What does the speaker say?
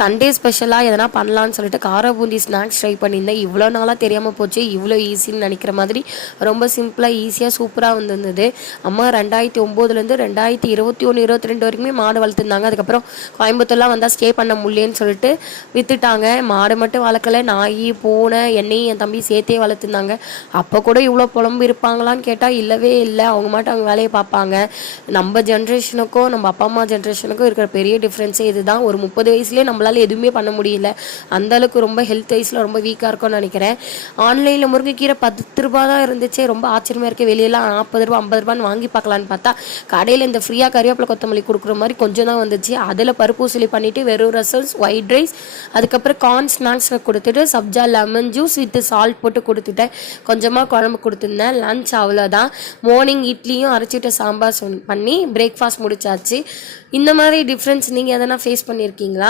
Sunday ஸ்பெஷலாக எதனா பண்ணலான்னு சொல்லிட்டு கார பூந்தி ஸ்நாக்ஸ் ட்ரை பண்ணியிருந்தேன். இவ்வளோ நாளாக தெரியாமல் போச்சு, இவ்வளோ ஈஸின்னு நினைக்கிற மாதிரி ரொம்ப சிம்பிளாக ஈஸியாக சூப்பராக வந்திருந்தது. அம்மா 2009 2021 22 வரைக்குமே மாடு வளர்த்துருந்தாங்க. அதுக்கப்புறம் கோயம்புத்தூர்லாம் வந்தால் ஸ்டே பண்ண முடியலன்னு சொல்லிட்டு விற்றுட்டாங்க. மாடு மட்டும் வளர்க்கலை, நாய் பூனை என்னையும் என் தம்பி சேர்த்தே வளர்த்துருந்தாங்க. அப்போ கூட இவ்வளோ புலம்பு இருப்பாங்களான்னு கேட்டால் இல்லவே இல்லை. அவங்க மட்டும் அவங்க வேலையை பார்ப்பாங்க. நம்ம ஜென்ரேஷனுக்கும் நம்ம அப்பா அம்மா ஜென்ரேஷனுக்கும் இருக்கிற பெரிய டிஃப்ரென்ஸே இதுதான். ஒரு 30 வயசுலேயே நம்மளால் எதுவுமே பண்ண முடியல. அந்தளவுக்கு ரொம்ப ஹெல்த் வைஸில் ரொம்ப வீக்காக இருக்கும்னு நினைக்கிறேன். ஆன்லைனில் முருங்கைக்கீரை 10 ரூபா தான் இருந்துச்சு. ரொம்ப ஆச்சரியமாக இருக்குது. வெளியெல்லாம் 40 ரூபா 50 ரூபான்னு வாங்கி பார்க்கலான்னு பார்த்தா கடையில் இந்த ஃப்ரீயாக கறிவேப்பிலை கொத்தமல்லி கொடுக்குற மாதிரி கொஞ்சம் தான் வந்துச்சு. அதில் பருப்பூசலி பண்ணிவிட்டு வெறும் ரசல்ஸ் ஒயிட் ரைஸ் அதுக்கப்புறம் கார்ன் ஸ்நாக்ஸ் கொடுத்துட்டு sabja lemon juice with salt போட்டு கொடுத்துட்டேன். கொஞ்சமாக குழம்பு கொடுத்துருந்தேன். லன்ச் அவ்வளோதான். மார்னிங் இட்லியும் அரைச்சிட்டு சாம்பார் பண்ணி பிரேக்ஃபாஸ்ட் முடிச்சாச்சு. இந்த மாதிரி டிஃப்ரென்ஸ் நீங்கள் எதனா ஃபேஸ் பண்ணியிருக்கீங்களா?